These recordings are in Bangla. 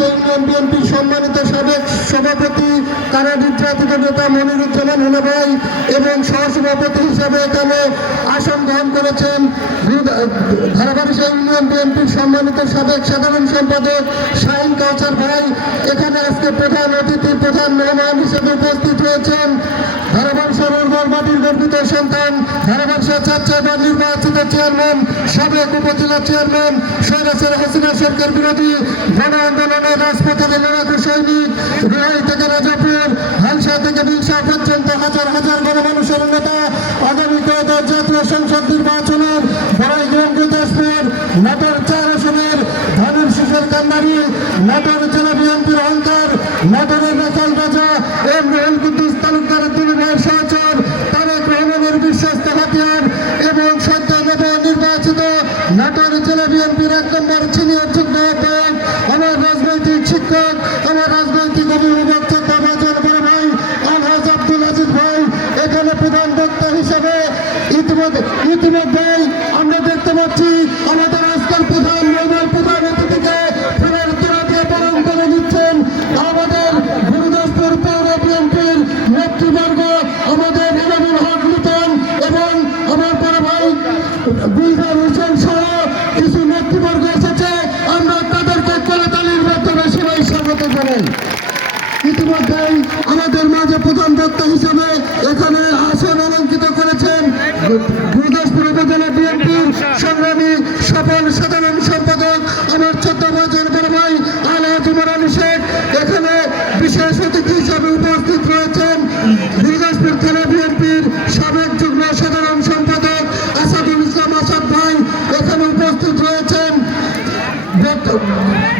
ইউনিয়ন বিএনপির সম্মানিত সাবেক সভাপতি কারা নেতা মনিরুজ্জামান হুনা ভাই এবং সহসভাপতি হিসাবে এখানে আসন গ্রহণ করেছেন। ধারাবাড়ি ইউনিয়ন বিএনপির সম্মানিত সাবেক সাধারণ সম্পাদক শাহিন কাউসার ভাই। এখানে আজকে প্রধান অতিথি, প্রধান মেহমান হিসেবে উপস্থিত হয়েছেন। সরোবর মাটির গর্বিত সন্তান চাচ্চা নির্বাচিত চেয়ারম্যান, সাবেক উপজেলা চেয়ারম্যান সৈরাসের হাসিনা সরকার বিরোধী গণ আন্দোলনের রাজপথের লড়াকু সৈনিক, রেহাই থেকে রাজাপুর, হালসা থেকে বিলসা পর্যন্ত হাজার হাজার গণমানুষের নেতা, আগামী কয়েকবার জাতীয় সংসদ নির্বাচনের বড়াইগ্রাম গুরদাসপুর নাটোর চার আসনের ধানের শিশের কান্নারি নাটোর জেলা বিএনপির অহংকার নাটোরের রাজাল রাজা এম রহল কুদ্দুস তালুকদারের দুর্গের সহচর নাটোর জেলা বিএনপির এক নম্বর সিনিয়র যুগ্ম আমার রাজনৈতিক শিক্ষক, আমার রাজনৈতিক অভিভাবক বাজার বড় ভাই, আলহাজ আব্দুল আজিজ ভাই, এখানে প্রধান বক্তা হিসাবে ইতিমধ্যে ইতিমধ্যেই আমরা দেখতে পাচ্ছি আমাদের আজকের প্রধান নৈবাল প্রধান অতিথিকে ফেরার তোরা দিয়ে পালন করে দিচ্ছেন আমাদের গুরুদাসপুর পৌর বিএনপির নেতৃবর্গ, আমাদের এনামুল হক নূতন এবং আমার বড় ভাই বিলদার হোসেন সহ কিছু নেতৃবর্গ এসেছে আমরা তাদেরকে করতালির মাধ্যমে সবাই জানাই ইতিমধ্যেই আমাদের মাঝে প্রধান বক্তা হিসেবে এখানে আসন, অলঙ্কিত করেছেন। গুরুদাসপুর উপজেলা বিএনপির সংগ্রামী সফল সাধারণ সম্পাদক, আমার ছোট্ট বাজার বড় ভাই আলহাজ উমর আলী শেখ এখানে বিশেষ অতিথি হিসেবে উপস্থিত রয়েছেন গুরুদাসপুর জেলা বিএনপির সাবেক যুগ্ম সাধারণ সম্পাদক আসাদুল ইসলাম আসাদ ভাই এখানে উপস্থিত রয়েছেন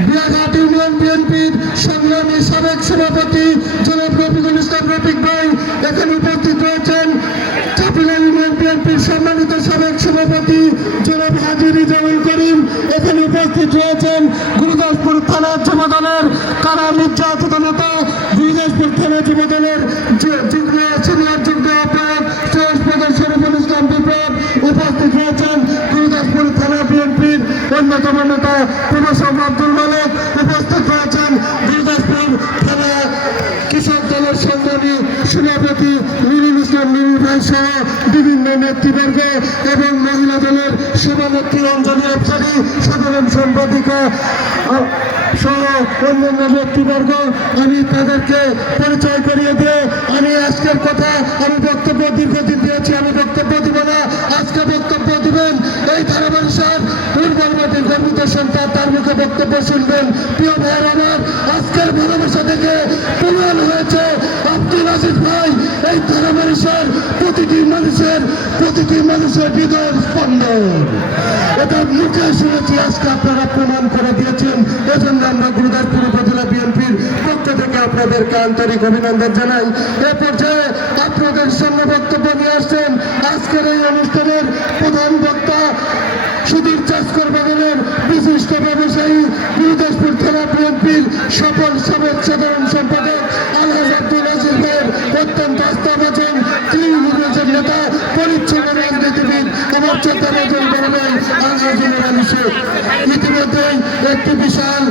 বিয়াঘাট ইউনিয়ন বিএনপির সংগ্রামী সাবেক সভাপতি জনাব রফিকুল ইসলাম রফিক ভাই এখানে উপস্থিত রয়েছেন। চাপিলা ইউনিয়ন বিএনপির সম্মানিত সাবেক সভাপতি জনাব হাজির রিজাউল করিম এখানে উপস্থিত রয়েছেন গুরুদাসপুর থানা যুবদলের কারা নির্যাতিত নেতা গুরুদাসপুর থানা যুবদলের যু- যুগ্ম সিনিয়র যুগ্ম আহ্বায়ক সৈয়দ প্রধান শরীফুল ইসলাম বিপ্লব উপস্থিত রয়েছেন গুরুদাসপুর থানা বিএনপির অন্যতম নেতা প্রফেসর আব্দুল মালিক উপস্থিত রয়েছেন গুরুদাসপুর থানা কৃষক দলের সংগ্রামী সভাপতি ইসলাম ভাই সহ বিভিন্ন নেতৃবর্গ এবং মহিলা দলের সভানেত্রী অঞ্জলি আফসারি, সাধারণ সম্পাদিকা সহ অন্যান্য ব্যক্তিবর্গ আমি তাদেরকে পরিচয় করিয়ে দিয়ে আমি আজকের কথা আমি বক্তব্য দীর্ঘদিন দিয়েছি, আমি বক্তব্য দিব না। আজকে বক্তব্য দিবেন এই ধারাবাহিক সাহেব মাটির গর্বিত সন্তান, তার মুখে বক্তব্য শুনবেন। প্রিয় ভাইয়ের আমার, আজকের ভালোবাসা থেকে প্রমাণ হয়েছে। ধারাবাহিক প্রতিটি মানুষের প্রতিটি মানুষের হৃদয়ের স্পন্দন। এটা মুখে শুনেছি, আজকে আপনারা প্রমাণ করে দিয়েছেন। এজন্য আমরা গুরুদাসপুর উপজেলা বিএনপির পক্ষ থেকে আপনাদেরকে আন্তরিক অভিনন্দন জানাই। এ পর্যায়ে আপনাদের সামনে বক্তব্য নিয়ে আসছেন আজকের এই অনুষ্ঠানের প্রধান বক্তা সুধীর চাষকর বাগানের বিশিষ্ট ব্যবসায়ী, গুরুদাসপুর থানা বিএনপির সফল সাবেক সাধারণ রাজন বড় ভাই আলহাজ উমর ইতিমধ্যেই একটি বিশাল